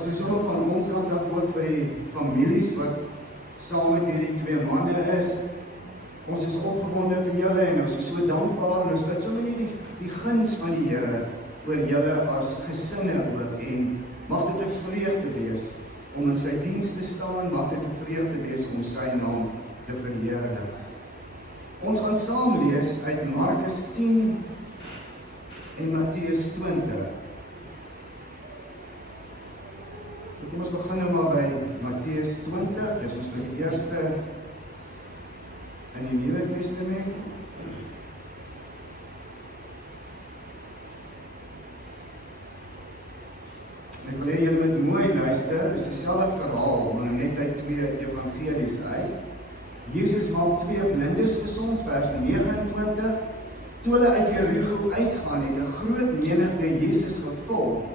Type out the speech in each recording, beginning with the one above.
Ons is ook van ons kant af ook vir die families wat saam met hierdie 2 manne is. Ons is opgewonde vir julle en ons is so dankbaar en ons bid sommer nie die guns van die Here oor julle as gesinne ook en mag dit 'n vreugde wees om in sy diens te staan, mag dit 'n vreugde wees om sy naam te verheerlik. Ons gaan saam lees uit Markus 10 en Matteus 20. Kom ons begin nou maar by Matteus 20, dis ons by die eerste in die Nuwe Testament. Ek wil hê julle moet mooi luister, dis dieselfde verhaal, maar net uit 2 evangelies uit. Jesus maak 2 blindes gesond, vers 29. Toe hulle uit Jerigo uitgaan, het 'n groot menigte Jesus gevolg.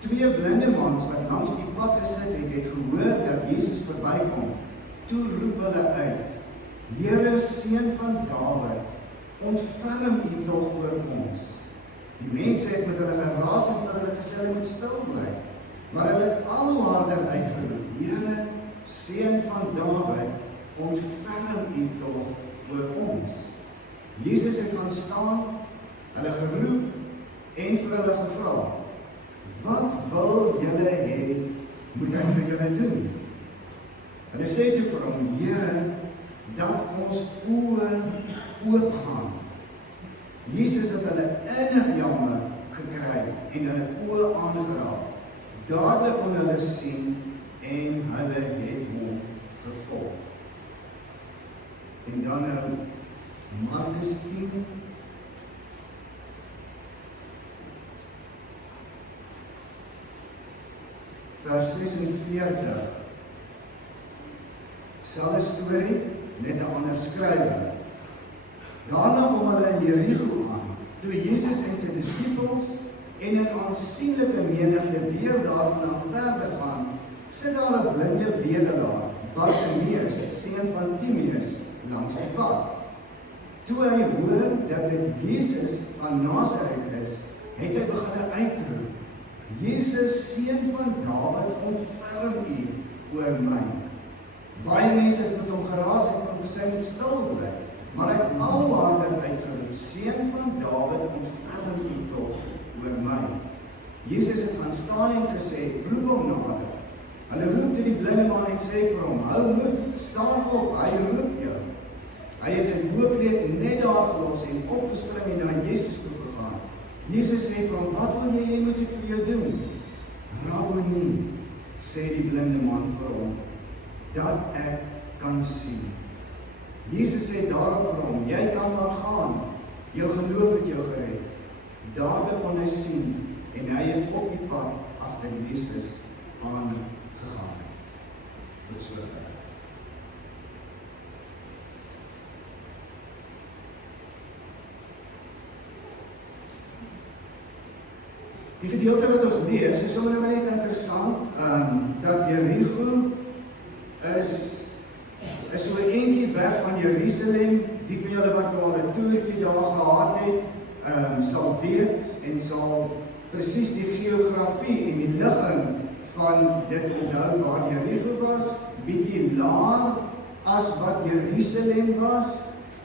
2 blinde mans wat langs die pad gesit het gehoor dat Jesus verbykom. Toe roep hulle uit: Here, Seun van Dawid, ontferm U tog oor ons. Die mense het met hulle geraas en vir hulle gesê hulle moet stil bly. Maar hulle het al harder uitgeroep: Here, Seun van Dawid, ontferm U tog oor ons. Jesus het gaan staan, hulle geroep en vir hulle gevra: Wat wil julle hê moet ek vir julle doen? Hulle sê toe vir hom: Here, dat ons oë oopgaan. Jesus het hulle innig jammer gekry en hulle oë aangeraak. Dadelik kon hulle sien en hulle het hom gevolg. En dan Markus 10 vers 46. Selfde storie, net 'n ander skrywer. Daarna kom hulle in Jerigo aan, toe Jesus en sy disippels en 'n aansienlike menigte weer daarvandaan verder gaan, sit daar 'n blinde bedelaar, Bartimeus, seun van Timeus, langs die pad. Toe hy hoor dat dit Jesus van Nasaret is, het hy begin uitroep: Jesus, Seun van Dawid, ontferm U oor my. Baie mense het met hom geraas en van gesê moet stil bly, maar hy het al harder uitgeroep: Seun van Dawid, ontferm U tog oor my. Jesus het gaan staan en gesê: roep hom nader. Hulle roep toe die blinde man en sê vir hom: hou moed, staan op, hy roep jou. Hy het sy boekleed net daar gelos en opgespring en na Jesus toe gegaan. Jesus sê vir hom: wat wil jy moet ek vir jou doen? Rabboni, sê die blinde man vir hom, dat ek kan sien. Jesus sê daarop vir hom: jy kan maar gaan, jou geloof het jou gered. Dadelik kon hy sien en hy het op die pad agter Jesus aangegaan. Tot sover. Die gedeelte wat ons lees, is sommer net interessant, dat Jerigo is so 'n entjie weg van Jerusalem. Die van julle wat al 'n toertjie daar gehad het, sal weet en sal presies die geografie en die ligging van dit onthou waar Jerigo was, bietjie laer as wat Jerusalem was,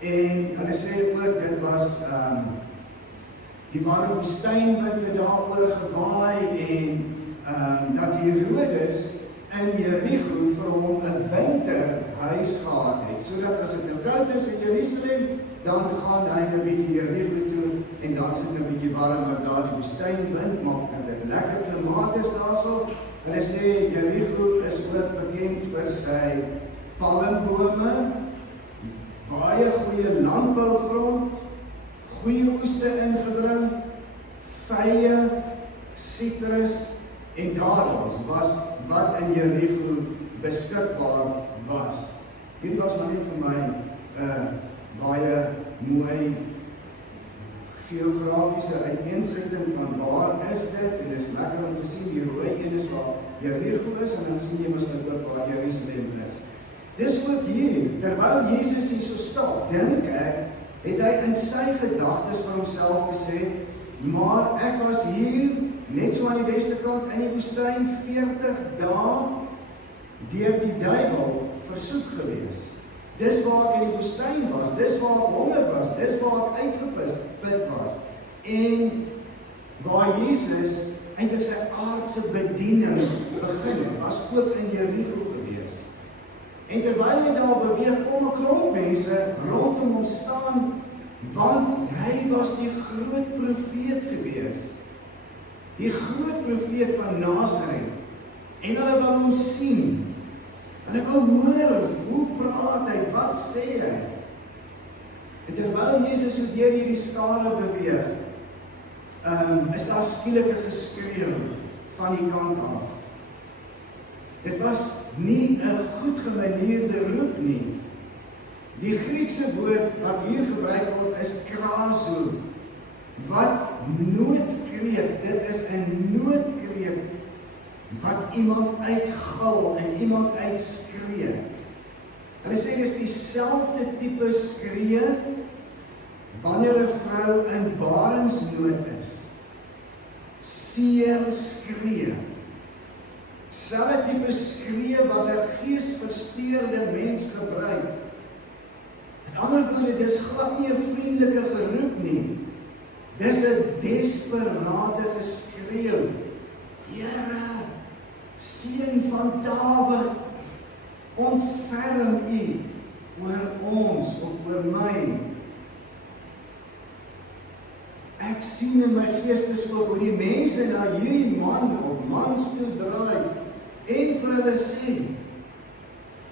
en hulle sê ook dit was die ware woestynwind het daaroor gewaai en dat Herodes in Jerigo vir hom 'n winterhuis gehad het, sodat as dit nou koud is in Jerusalem, dan gaan hy nou bietjie Jerigo toe en dan sit nou bietjie warmer daar. Die woestynwind maak dat dit lekker klimaat is daarso. Hulle sê Jerigo is ook bekend vir sy palmbome, baie goeie landbougrond, goeie oeste ingebring, vye, sitrus en dadels was wat in Jerigo beskikbaar was. Dit was maar net vir my baie mooi geografiese uiteensetting van waar is dit, en dis lekker om te sien die rooi een is waar Jerigo is, en dan sien jy mos nou ook waar Jerusalem is. Dis ook hier, terwyl Jesus hier so stap, dink ek, het hy in sy gedagtes vir homself gesê, maar ek was hier net so aan die westerkant in die woestyn 40 dae deur die duiwel versoek gewees. Dis waar ek in die woestyn was, dis waar ek honger was, dis waar ek uitgeput was. En waar Jesus eintlik sy aardse bediening begin het, was ook in Jericho gewees. En terwyl hy daar beweeg, kom 'n klomp mense rondom hom staan, want hy was die groot profeet gewees. Die groot profeet van Nasaret. En hulle wou hom sien. Hulle wou hoor, hoe praat hy, wat sê hy? En terwyl Jesus so deur hierdie skare beweeg, is daar skielik 'n geskreeu van die kant af. Dit was nie 'n goed gemanierde roep nie. Die Griekse woord wat hier gebruik word is krazo, wat noodkreet. Dit is 'n noodkreet wat iemand uitgil en iemand uitskree. Hulle sê dis dieselfde tipe skree wanneer 'n vrou in barensnood is. Seer skree. Selfde tipe skree wat 'n geesversteurde mens gebruik. Met ander woorde, dis glad nie 'n vriendelike geroep nie. Dis 'n desperate geskreeu. Here, Seun van Dawid, ontferm U oor ons of oor my. Ek sien in my geestesoog hoe die mense na hierdie man of mans toe draai en vir hulle sê,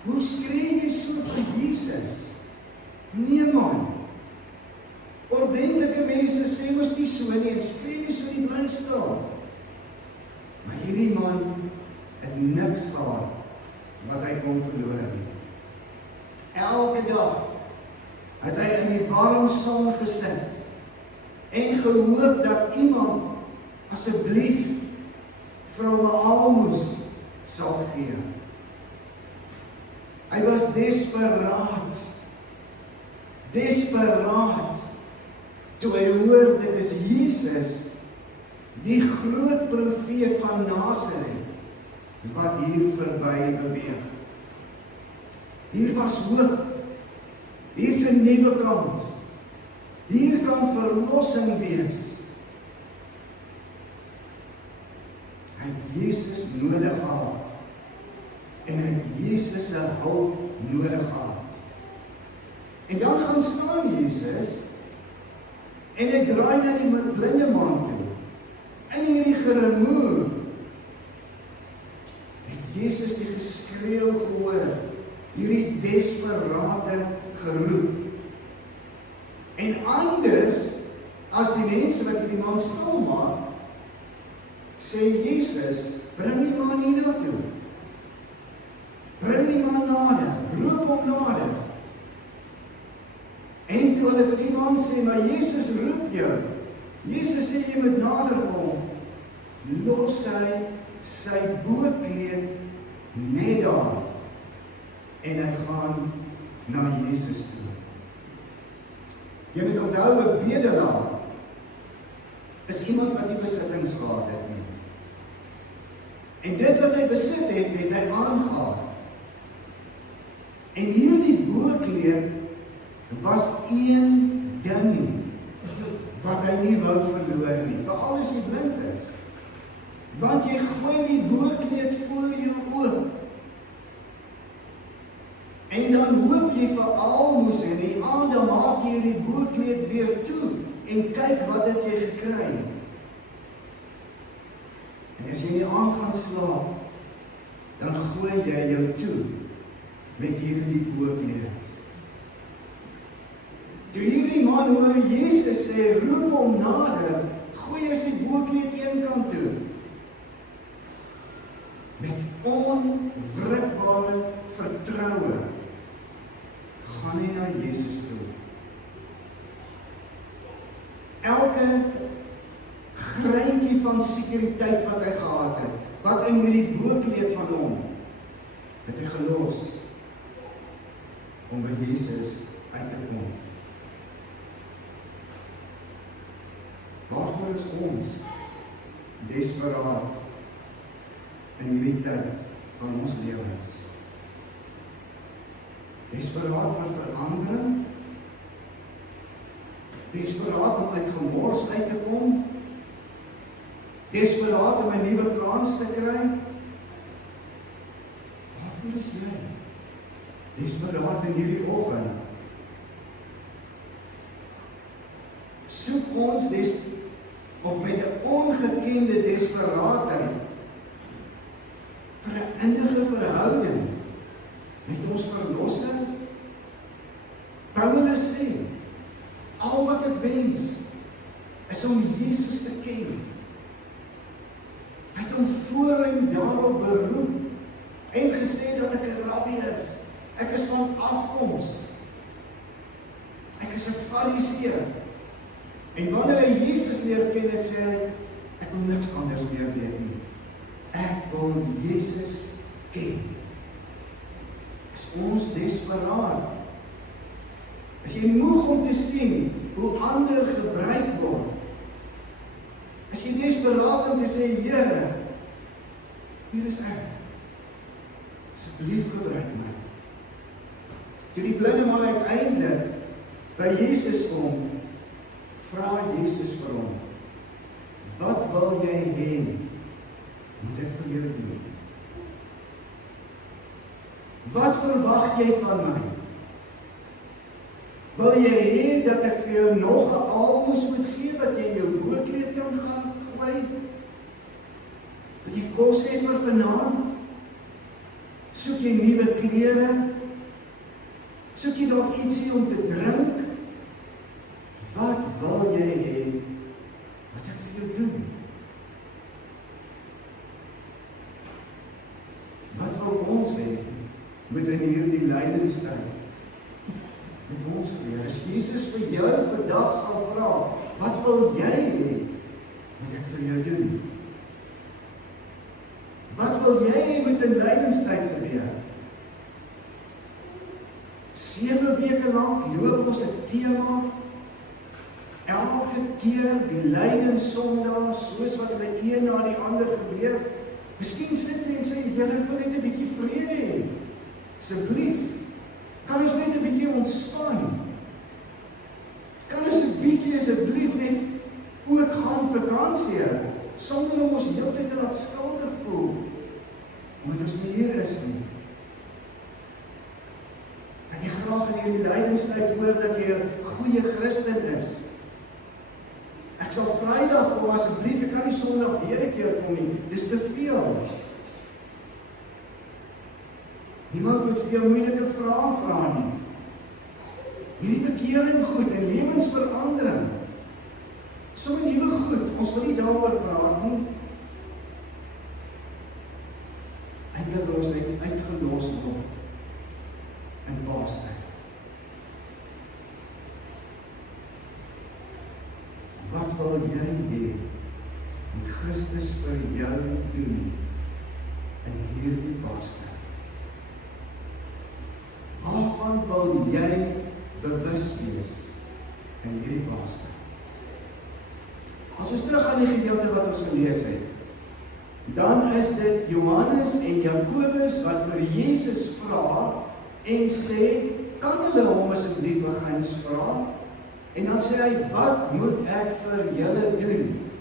hoe skree jy so vir Jesus? Nee man, ordentlike mense sê mos nie so nie, en skree nie so nie, bly staan. Maar hierdie man het niks gehad wat hy kon verloor nie. Elke dag het hy in die warm son gesit en gehoop dat iemand asseblief vir hom 'n almoes sal gee. Hy was desperaat toe hy hoor dit is Jesus, die groot profeet van Nasaret, wat hier verby beweeg. Hier was hoop. Hier is 'n nuwe kans. Hier kan verlossing wees. Hy het Jesus nodig gehad. En hy het Jesus se hulp nodig gehad. En dan gaan staan Jesus en hy draai na die blinde man toe. In hierdie gerumoer het Jesus die geskreeu gehoor, hierdie desperate geroep. En anders as die mense wat hierdie man stil maak, sê Jesus, bring die man hier na toe. Bring die man nader, roep hom nader. En toe hulle vir die man sê, maar Jesus roep jou. Jesus sê jy moet nader kom. Los hy sy boorkleed net daar. En hy gaan na Jesus toe. Jy moet onthou, 'n bedelaar is iemand wat nie besittings gehad het nie. En dit wat hy besit het, het hy aangehad. En hierdie boorkleed was een ding wat hy nie wou verloor nie, veral as jy blind is. Want jy gooi die boorkleed voor jou oop. En dan hoop jy vir almoes en die aand dan maak jy die boorkleed weer toe en kyk wat het jy gekry. En as jy in die aand gaan slaap, dan gooi jy jou toe met hierdie boorkleed. Toe hierdie man hoor Jesus sê, roep hom nader, gooi hy sy boorkleed een kant toe. Met onwrikbare vertroue gaan hy na Jesus toe. Elke greintjie van sekuriteit wat hy gehad het, wat in hierdie boorkleed van hom, het hy gelos om by Jesus uit te kom. Waarvoor is ons desperaat in hierdie tyd van ons lewens. Desperaat vir verandering, desperaat om uit gemors uit te kom, desperaat om 'n nuwe kans te kry. Waarvoor is jy desperaat in hierdie oggend? Soek ons of met 'n ongekende desperaatheid vir 'n innige verhouding met ons Verlosser? Paulus sê, al wat ek wens is om Jesus te ken. Hy het hom voorheen daarop beroep en gesê dat ek 'n rabbi is. Ek is van afkoms. Ek is 'n Fariseer. En wanneer hy Jesus leer ken, het sê hy, ek wil niks anders meer weet nie. Ek wil Jesus ken. Is ons desperaat? Is jy moeg om te sien hoe ander gebruik word? Is jy desperaat om te sê, Here, hier is ek. Asseblief gebruik my. Toe die blinde man uiteindelik by Jesus kom, vra Jesus vir hom, wat wil jy hê, moet ek vir jou doen? Wat verwag jy van my? Wil jy hê dat ek vir jou nog 'n almos moet gee, wat jy in jou boekleed kan gaan gooi? Dat jy kos hê vir vanaand? Soek jy nuwe klere? Soek jy dalk ietsie om te drink? Wat wil jy hê wat ek vir jou doen? Wat wil ons hê met in hierdie lydingstyd? Met ons gebeur, as Jesus vir jou vandag sal vra, wat wil jy hê wat ek vir jou doen? Wat wil jy hê met in lydingstyd gebeur? 7 weke lank loop ons 'n tema, elke keer die lydenssondae, soos wat hulle een na die ander gebeur. Miskien sit jy en sê, Here, ek wil net 'n bietjie vrede hê. Asseblief, kan ons net 'n bietjie ontspan? Kan ons 'n bietjie asseblief net ook gaan vakansie, sonder om ons heeltyd te laat skuldig voel, omdat ons nie hier is nie? Dat jy graag in hierdie lydingstyd hoor dat jy 'n goeie Christen is. Ek sal Vrydag kom, asseblief, ek kan nie Sondag weer 'n keer kom nie, dis te veel. Niemand moet vir jou moeilike vrae vra nie. Hierdie bekering goed en lewensverandering, sommer nuwe goed, ons wil nie daaroor praat nie. Eintlik wil ons net uitgelos word in Paastyd. Wat wil jy hê moet Christus vir jou doen in hierdie Paastyd? Waarvan wil jy bewus wees in hierdie Paastyd? As ons terug aan die gedeelte wat ons gelees het, dan is dit Johannes en Jakobus wat vir Jesus vra en sê, kan hulle hom asseblief 'n guns vra? En dan sê hy, wat moet ek vir julle doen?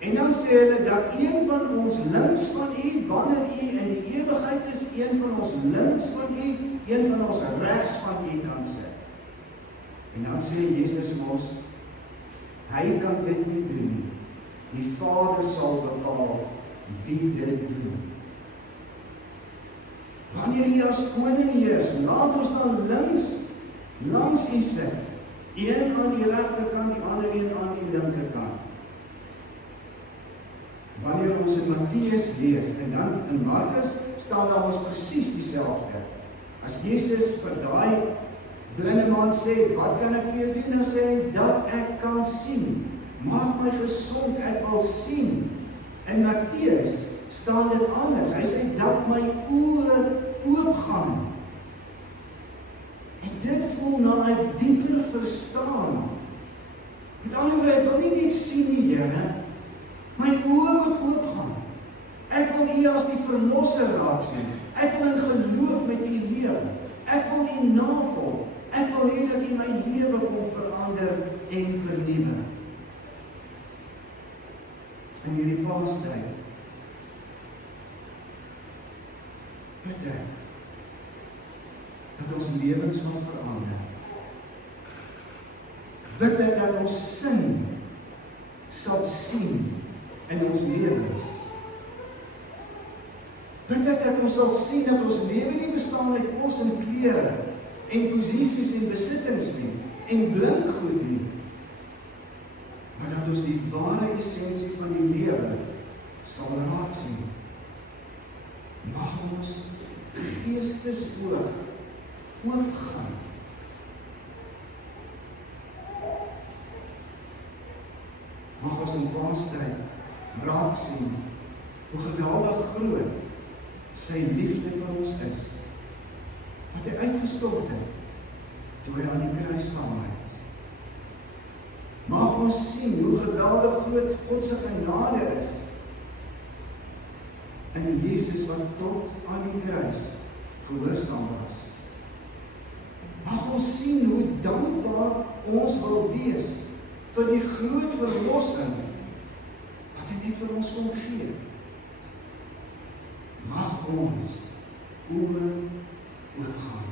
En dan sê hulle dat een van ons links van u, wanneer u in die ewigheid is, een van ons links van u, een van ons regs van u kan sit. En dan sê Jesus mos, hy kan dit nie doen nie. Die Vader sal bepaal wie dit doen. Wanneer jy as koning heers, laat ons dan langs u sit. Een aan die regterkant, die ander een aan die linkerkant. Wanneer ons in Matteus lees, en dan in Markus, staan daar ons presies dieselfde. As Jesus vir daai blinde man sê, wat kan ek vir jou doen? Dan sê hy, dat ek kan sien. Maak my gesond, ek wil sien. In Matteus staan dit anders. Hy sê, dat my oë oopgaan. En dit voel na 'n dieper verstaan. Met ander woorde, ek wil nie net sien die Here, My oë moet oopgaan. Ek wil U as die verlosser raak sien. Ek wil in geloof met U leef. Ek wil U navolg. Ek wil hê dat U my lewe kom verander en vernuwe. In hierdie Paastyd bid ek dat ons lewens sal verander. Bid ek dat ons sin sal sien in ons lewens. Bid ek dat ons sal sien dat ons lewe nie bestaan uit kos en klere en posisies en besittings nie en blink goed nie, maar dat ons die ware essensie van die lewe sal raak sien. Mag ons geestesoog oopgaan. Mag ons in Paastyd raak sien hoe geweldig groot sy liefde vir ons is, wat hy uitgestort het toe hy aan die kruis gehang het. Mag ons sien hoe geweldig groot God se genade is in Jesus wat tot aan die kruis gehoorsaam was. Mag ons sien hoe dankbaar ons wil wees vir die groot verlossing wat hy net vir ons kon gee. Mag ons oë oopgaan.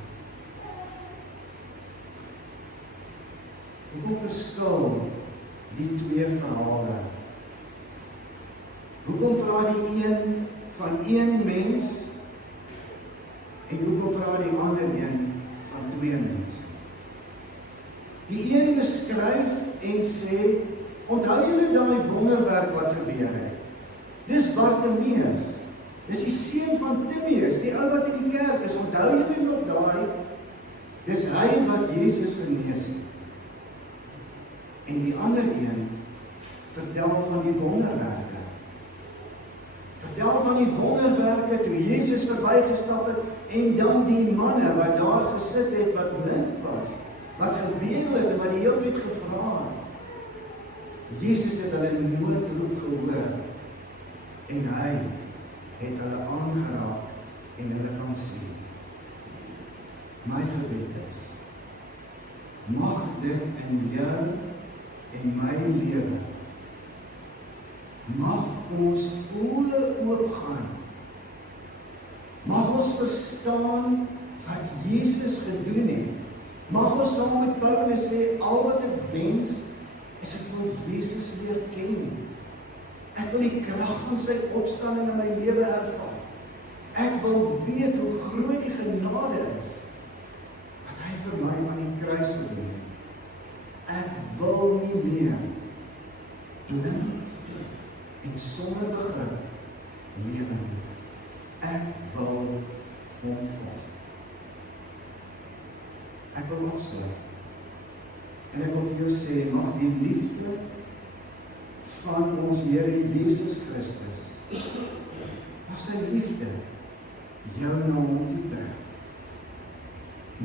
Hoekom verskil die twee verhale? Hoekom praat die een van een mens en hoekom praat die ander een van twee mense? Die een beskryf en sê, onthou julle daai wonderwerk wat gebeur het? Dis Bartimeus. Dis die seun van Timeus, die ou wat in die kerk is. Onthou julle nog daai? Dis hy wat Jesus genees het. En die ander een vertel van die wonderwerke. Vertel van die wonderwerke toe Jesus verbygestap het en dan die manne wat daar gesit het wat blind was, wat gebeel het en wat die hele tyd gevra het. Jesus het hulle noodroep gehoor en hy het hulle aangeraak en hulle aansien. My gebed is, mag dit in jou en my lewe, mag ons oë oopgaan, mag ons verstaan wat Jesus gedoen het, mag ons saam met Paulus sê, al wat ek wens, is ek wil Jesus leer ken. Ek wil die krag van sy opstanding in my lewe ervaar. Ek wil weet hoe groot die genade is, wat hy vir my aan die kruis gedoen het. Ek wil nie meer blind en sonder begrip lewe nie. Ek wil hom volg. Ek wil afsluit. En ek wil vir jou sê, mag die liefde van ons Here Jesus Christus, mag sy liefde jou na hom toe trek.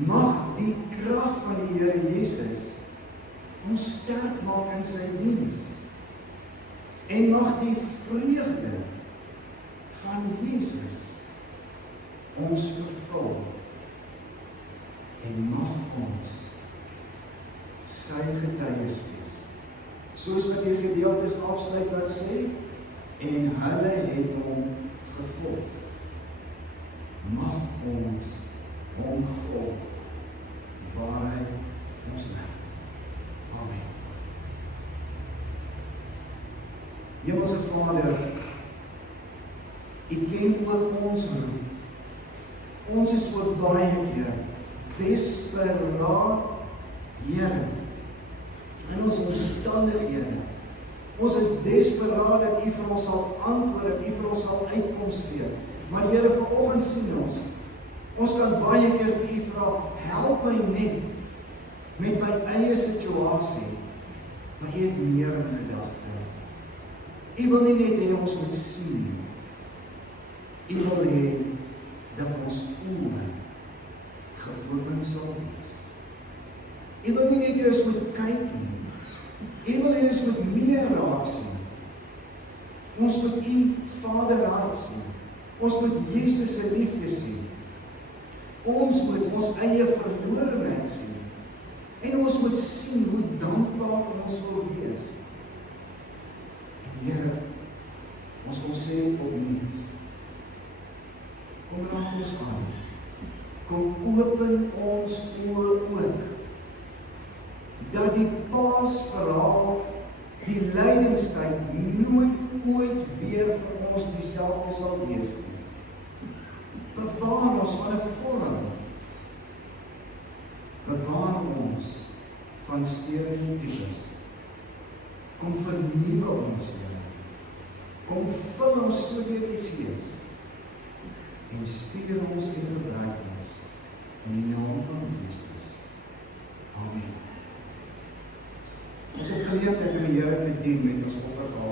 Mag die krag van die Here Jesus ons sterk maak in sy diens. En mag die vreugde van Jesus ons vervul. En mag ons sy getuies wees. Soos wat hier gedeeltes afsluit wat sê, en hulle het hom gevolg. Mag ons hom volg, waar hy ons lei. Amen. Hemelse Vader, U ken ook ons roep. Ons is ook baie keer desperaat, Here, in ons omstandighede. Ons is desperaat dat U vir ons sal antwoord, dat U vir ons sal uitkoms gee. Maar Here, vanoggend sien ons. Ons kan baie keer vir U vra, help my net met my eie situasie. Maar U het meer in gedagte. U wil nie net hê ons moet sien nie. U wil hê dat ons oë geopen sal wees. U wil nie net hê ons moet kyk nie. U wil hê ons moet meer raak sien. Ons moet U Vaderhart sien. Ons moet Jesus se liefde sien. Ons moet ons eie verlorenheid sien. En ons moet sien hoe dankbaar ons wil wees. Here, ons kom sê opnuut. Kom raak ons aan. Kom open ons oë ook. Dat die Paasverhaal, die lydingstyd nooit ooit weer vir ons dieselfde sal wees nie. Bewaar ons van 'n vorm. Bewaar ons van stereotypes. Kom vernuwe ons, Here. Kom vul ons so deur die Gees. En stuur ons en gebruik ons. In die naam van Jesus. Amen. Ons het geleentheid om die Here te dien met ons offergawe.